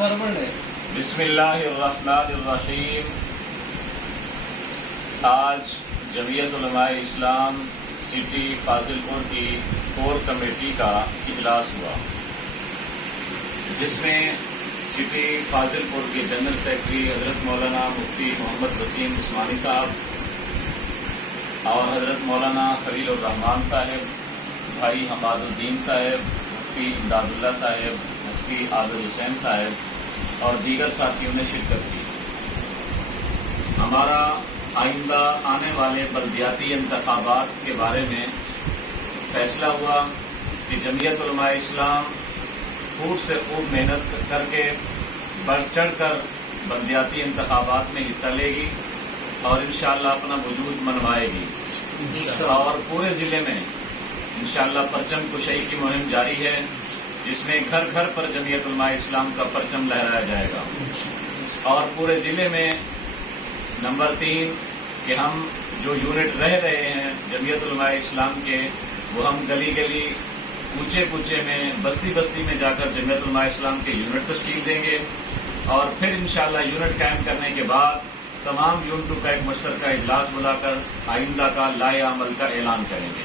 بسم اللہ الرحمن الرحیم۔ آج جمعیت علماء اسلام سٹی فاضل پور کی کور کمیٹی کا اجلاس ہوا، جس میں سٹی فاضل پور کے جنرل سیکرٹری حضرت مولانا مفتی محمد وسیم عثمانی صاحب اور حضرت مولانا خلیل الرحمان صاحب، بھائی حماد الدین صاحب، مفتی امداد اللہ صاحب، مفتی عادل حسین صاحب اور دیگر ساتھیوں نے شرکت کی۔ ہمارا آئندہ آنے والے بلدیاتی انتخابات کے بارے میں فیصلہ ہوا کہ جمعیت علماء اسلام خوب سے خوب محنت کر کے بڑھ چڑھ کر بلدیاتی انتخابات میں حصہ لے گی اور انشاءاللہ اپنا وجود منوائے گی، اور پورے ضلع میں انشاءاللہ پرچم کشائی کی مہم جاری ہے، جس میں گھر گھر پر جمعیت علماء اسلام کا پرچم لہرایا جائے گا، اور پورے ضلع میں نمبر 3 کہ ہم جو یونٹ رہ رہے ہیں جمعیت علماء اسلام کے، وہ ہم گلی گلی کوچے کوچے میں بستی بستی میں جا کر جمعیت علماء اسلام کے یونٹ تشکیل دیں گے، اور پھر انشاءاللہ یونٹ قائم کرنے کے بعد تمام یونٹوں کا ایک مشترکہ اجلاس بلا کر آئندہ کا لائحہ عمل کا اعلان کریں گے۔